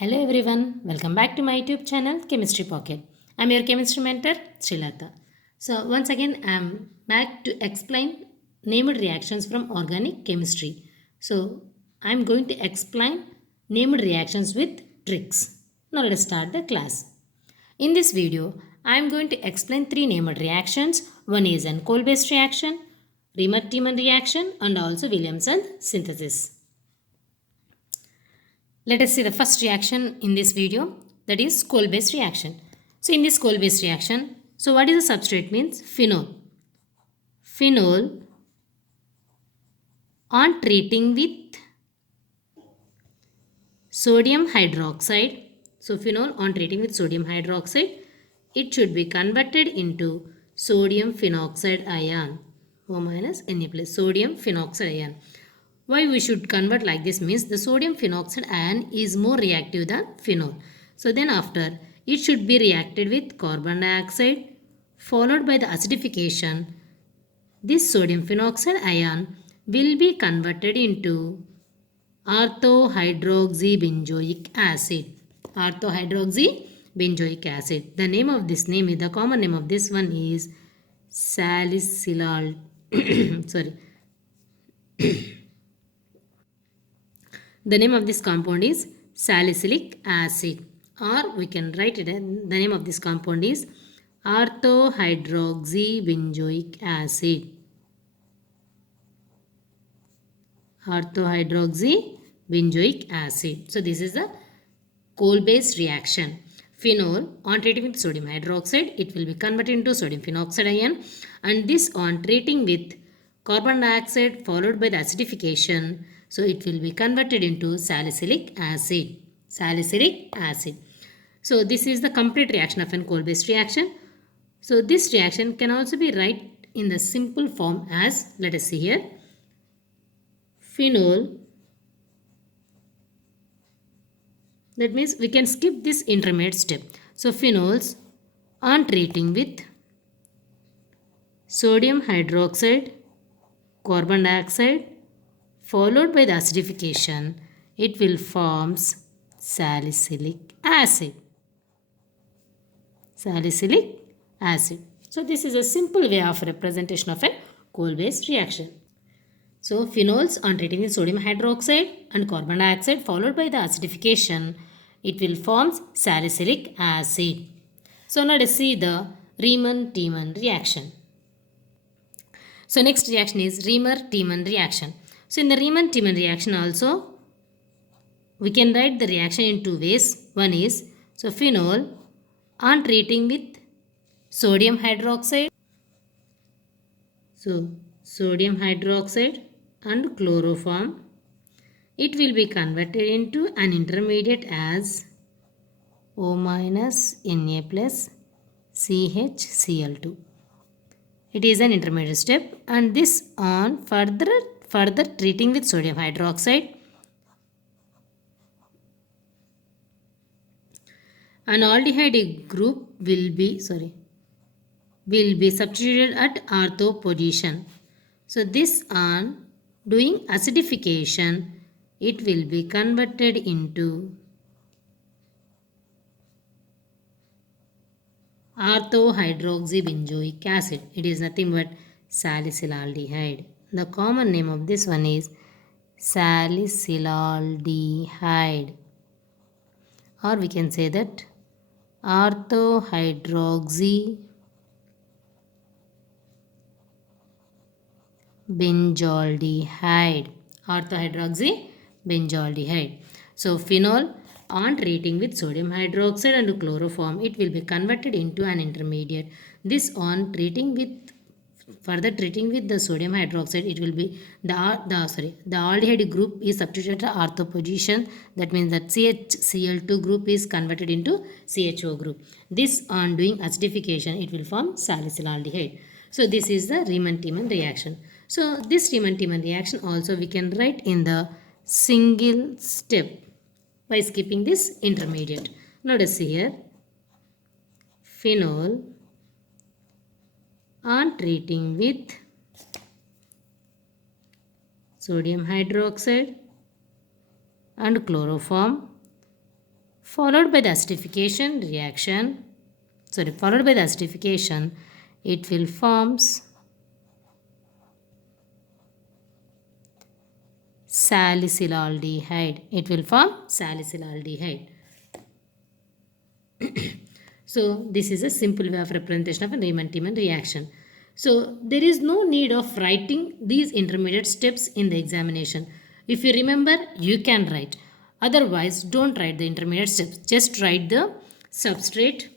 Hello everyone, welcome back to my YouTube channel Chemistry Pocket. I'm your chemistry mentor Sreelatha. So once again I'm back to explain named reactions from organic chemistry. So I'm going to explain named reactions with tricks. Now let's start the class. In this video I'm going to explain three named reactions. One is an coal-based reaction, Reimer-Tiemann reaction and also Williamson synthesis. Let us see the first reaction in this video, that is coal-based reaction. So in this coal-based reaction, so what is the substrate means? Phenol. Phenol on treating with sodium hydroxide. So phenol on treating with sodium hydroxide, it should be converted into sodium phenoxide ion. O minus Na plus sodium phenoxide ion. Why we should convert like this means the sodium phenoxide ion is more reactive than phenol. So then after it should be reacted with carbon dioxide followed by the acidification. This sodium phenoxide ion will be converted into orthohydroxybenzoic acid. Orthohydroxybenzoic acid. The name of this name is, the common name of this one is salicylal. Sorry. The name of this compound is salicylic acid, or we can write it, the name of this compound is orthohydroxybenzoic acid. Orthohydroxybenzoic acid. So this is the coal-based reaction. Phenol on treating with sodium hydroxide, it will be converted into sodium phenoxide ion, and this on treating with carbon dioxide followed by the acidification, so it will be converted into salicylic acid. Salicylic acid. So this is the complete reaction of an coal-based reaction. So this reaction can also be written in the simple form as, let us see here, phenol. That means we can skip this intermediate step. So phenols on treating with sodium hydroxide, carbon dioxide followed by the acidification, it will forms salicylic acid. Salicylic acid. So this is a simple way of representation of a coal-based reaction. So phenols on treating with sodium hydroxide and carbon dioxide followed by the acidification, it will form salicylic acid. So now let's see the Reimer-Tiemann reaction. So next reaction is Reimer-Tiemann reaction. So in the Reimer-Tiemann reaction also, we can write the reaction in two ways. One is, so phenol on treating with sodium hydroxide. So sodium hydroxide and chloroform, it will be converted into an intermediate as O minus Na plus CHCl2. It is an intermediate step, and this on further treating with sodium hydroxide, an aldehyde group will be substituted at ortho position. So this on doing acidification, it will be converted into orthohydroxybenzoic acid. It is nothing but salicylaldehyde. The common name of this one is salicylaldehyde, or we can say that orthohydroxybenzoaldehyde. Orthohydroxybenzoaldehyde. So phenol on treating with sodium hydroxide and chloroform, it will be converted into an intermediate. This on treating with further treating with the sodium hydroxide, it will be the aldehyde group is substituted at ortho position. That means that CHCl2 group is converted into CHO group. This on doing acidification, it will form salicylaldehyde. So this is the Reimer-Tiemann reaction. So this Reimer-Tiemann reaction also we can write in the single step by skipping this intermediate. Now let's see here. Phenol on treating with sodium hydroxide and chloroform, followed by the acidification reaction, followed by the acidification, it will forms salicylaldehyde. It will form salicylaldehyde. So this is a simple way of representation of a Reimer-Tiemann reaction. So there is no need of writing these intermediate steps in the examination. If you remember, you can write. Otherwise, don't write the intermediate steps. Just write the substrate.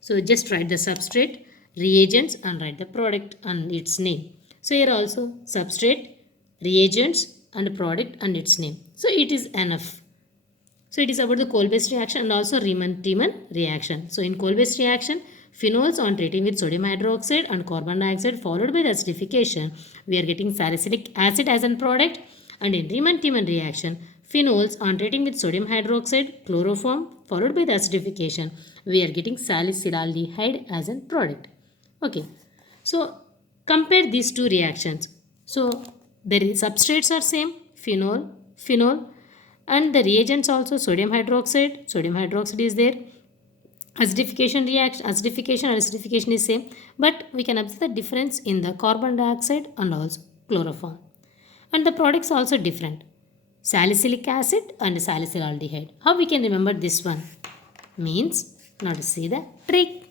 So just write the substrate, reagents, and write the product and its name. So here also substrate, reagents, and product and its name. So it is enough. So it is about the coal-based reaction and also Reimer-Tiemann reaction. So in coal-based reaction, phenols on treating with sodium hydroxide and carbon dioxide followed by the acidification, we are getting salicylic acid as a product. And in Reimer-Tiemann reaction, phenols on treating with sodium hydroxide, chloroform followed by the acidification, we are getting salicylaldehyde as a product. Okay. So compare these two reactions. So the substrates are same, phenol, and the reagents also sodium hydroxide is there. Acidification and acidification is same, but we can observe the difference in the carbon dioxide and also chloroform. And the products also different, salicylic acid and salicylaldehyde. How we can remember this one? Means, now to see the trick.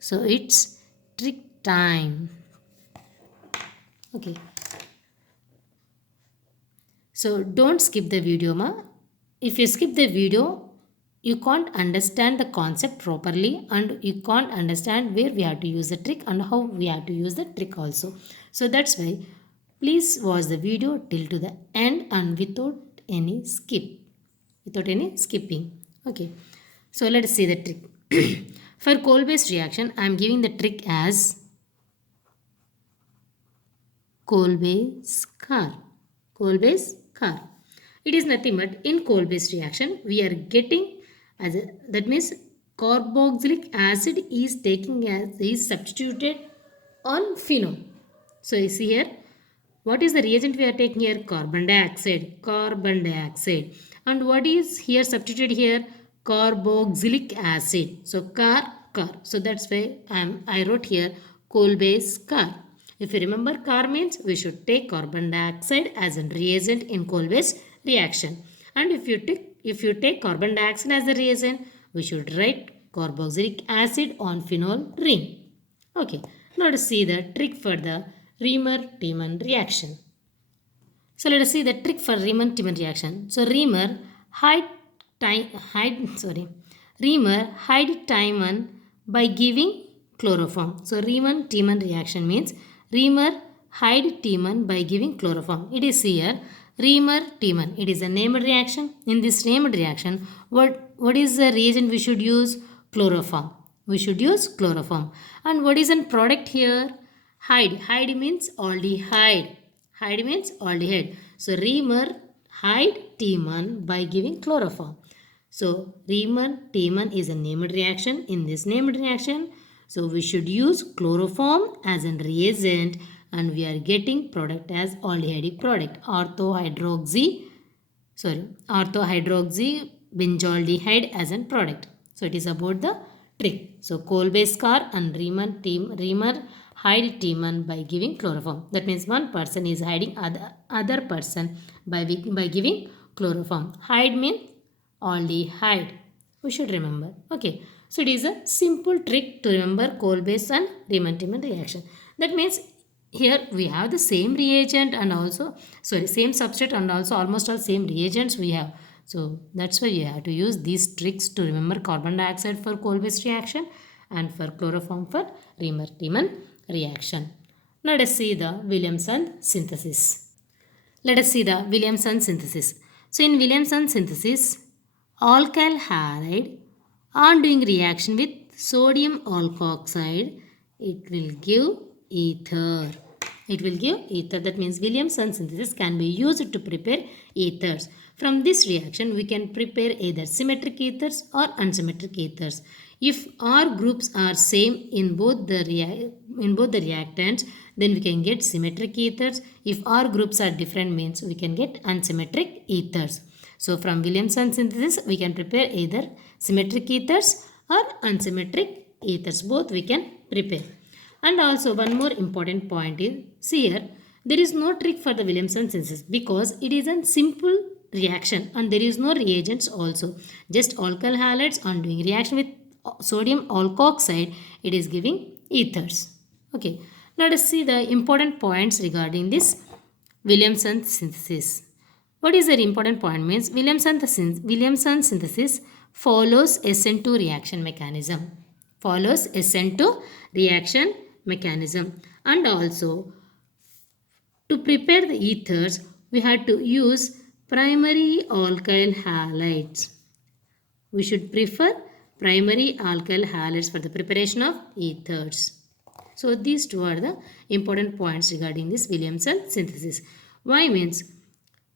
So it's trick time. Okay. So don't skip the video, ma. If you skip the video, you can't understand the concept properly and you can't understand where we have to use the trick and how we have to use the trick also. So that's why please watch the video till to the end and without any skipping. Okay. So let us see the trick. For coal-based reaction, I am giving the trick as coal-based car. It is nothing but in coal-based reaction we are getting that means carboxylic acid is substituted on phenol. So you see here, what is the reagent we are taking here? Carbon dioxide. And what is here substituted here? Carboxylic acid. So car. So that's why I wrote here coal-based car. If you remember, car means we should take carbon dioxide as a reagent in coal-based reaction. And if you take carbon dioxide as a reagent, we should write carboxylic acid on phenol ring. Okay. Now to see the trick for the Reimer-Tiemann reaction. So let us see the trick for Reimer-Tiemann reaction. So Reimer Tiemann by giving chloroform. So Reimer-Tiemann reaction means Reimer Tiemann by giving chloroform. It is here Reimer-Tiemann. It is a named reaction. In this named reaction, what is the reagent we should use? Chloroform. We should use chloroform. And what is a product here? Hyde means aldehyde. So Reimer-Tiemann by giving chloroform. So Reimer-Tiemann is a named reaction. In this named reaction, so we should use chloroform as a reagent and we are getting product as aldehydic product, orthohydroxy benzaldehyde as a product. So it is about the trick. So coal-based car and Reimer-Tiemann by giving chloroform. That means one person is hiding other person by giving chloroform. Hide means aldehyde. We should remember. Okay. So it is a simple trick to remember coal-based and Reimer-Tiemann reaction. That means here we have the same reagent and also same substrate and also almost all same reagents we have. So that's why you have to use these tricks to remember carbon dioxide for coal-based reaction and for chloroform for Reimer-Tiemann reaction. Now let us see the Williamson synthesis. So in Williamson synthesis, alkyl halide on doing reaction with sodium alkoxide, it will give ether. That means Williamson synthesis can be used to prepare ethers. From this reaction, we can prepare either symmetric ethers or unsymmetric ethers. If R groups are same in both the reactants, then we can get symmetric ethers. If R groups are different means we can get unsymmetric ethers. So from Williamson synthesis, we can prepare either symmetric ethers or unsymmetric ethers. Both we can prepare. And also one more important point is, see here, there is no trick for the Williamson synthesis because it is a simple reaction and there is no reagents also. Just alkyl halides on doing reaction with sodium alkoxide, it is giving ethers. Okay, let us see the important points regarding this Williamson synthesis. What is the important point means Williamson synthesis follows SN2 reaction mechanism. Follows SN2 reaction mechanism. And also to prepare the ethers, we had to use primary alkyl halides. We should prefer primary alkyl halides for the preparation of ethers. So these two are the important points regarding this Williamson synthesis. Why means,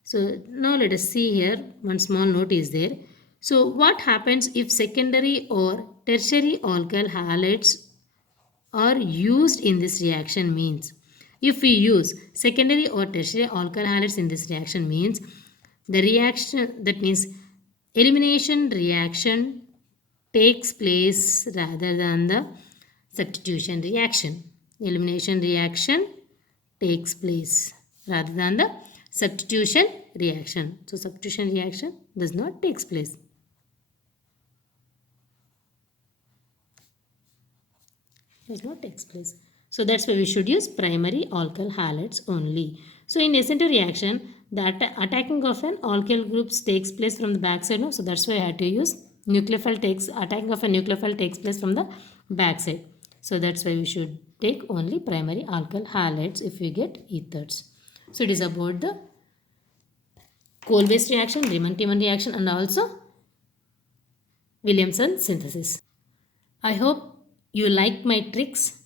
so now let us see here, one small note is there. So what happens if secondary or tertiary alkyl halides are used in this reaction means, if we use secondary or tertiary alkyl halides in this reaction means, the reaction, that means elimination reaction takes place rather than the substitution reaction. Elimination reaction takes place rather than the substitution reaction. So substitution reaction does not take place. Does not take place. So that's why we should use primary alkyl halides only. So in SN2 reaction, the attacking of an alkyl groups takes place from the backside. No? So that's why I had to use attacking of a nucleophile takes place from the backside. So that's why we should take only primary alkyl halides if we get ethers. So it is about the coal-based reaction, Reimer-Tiemann reaction and also Williamson synthesis. I hope you like my tricks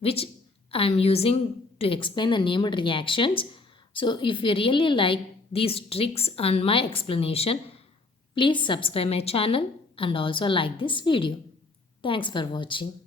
which I am using to explain the named reactions. So if you really like these tricks and my explanation, please subscribe my channel and also like this video. Thanks for watching.